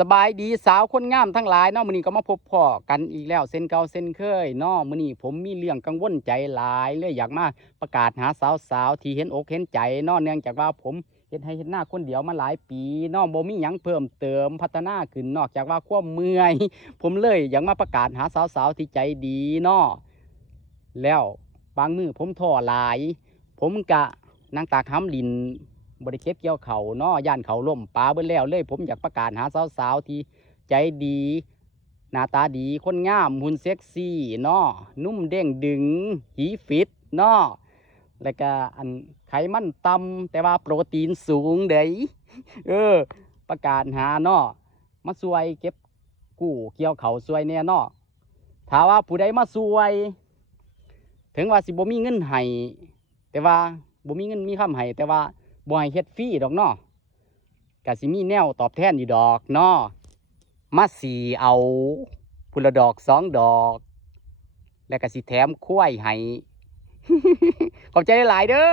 สบายดีสาวคนงามทั้งหลายเนาะมื้อนี้ก็มาพบพ่อกันอีกแล้วเส้นเก่าเส้นเคยเนาะมื้อนี้ผมมีเรื่องกังวลใจหลายเลยอยากมาประกาศหาสาวๆที่เห็นอกเห็นใจเนาะเนื่องจากว่าผมเฮ็ดให้เฮ็ดหน้าคนเดียวมาหลายปีเนาะบ่มีหยังเพิ่มเติมพัฒนาขึ้นนอกจากว่าความเมื่อยผมเลยอยากมาประกาศหาสาวๆที่ใจดีเนาะแล้วบางมื้อผมท้อหลายผมกะนั่งตากหำลิน บริเก็บเกี่ยวเขาเนาะย่านเขาล่มปลาเบิ่แล้วเลยผมอยากประกาศหาสาวๆที่ใจดีหน้าตาดีคนงามหุ่นเซ็กซี่เนาะนุ่มเด้งดึงหีฟิตเนาะแล้วก็อันไขมันต่ำแต่ว่าโปรตีนสูงเด้เออประกาศหาเนาะมาช่วยเก็บกู้เกี่ยวเขาช่วยเนี่ยเนาะถ้าว่าผู้ใดมาช่วย ถึงว่าสิบ่มีเงินให้แต่ว่าบ่มีเงินมีคำให้แต่ว่าบ่ให้เฮ็ดฟรีดอกเนาะก็สิมีแนวตอบแทนอยู่ดอกเนาะมาสีเอาพุละดอก2 ดอกแล้วก็สิแถมควายให้ ขอบใจหลายๆเด้อ